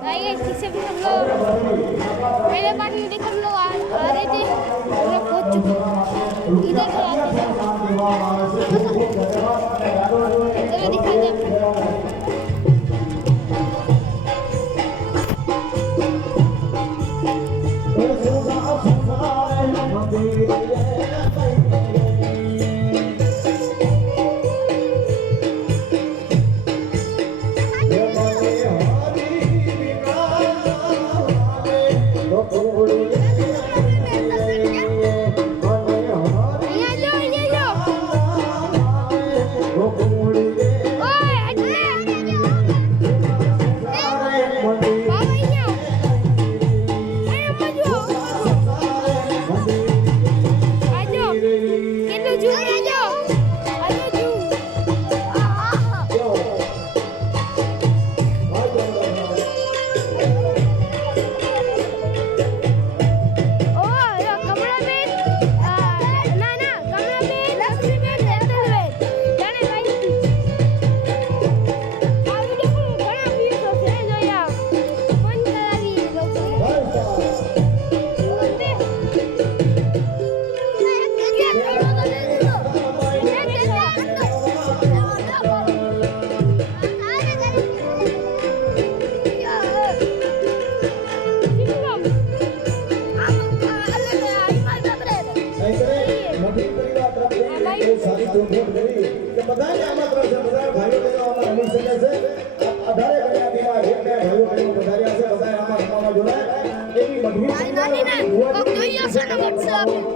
ठीक से हम लोग पहले पार्ट में देख हम लोग आ रहे थे, हम लोग पहुंच चुके इधर से आते चलो दिखाते हैं। ભાઈઓ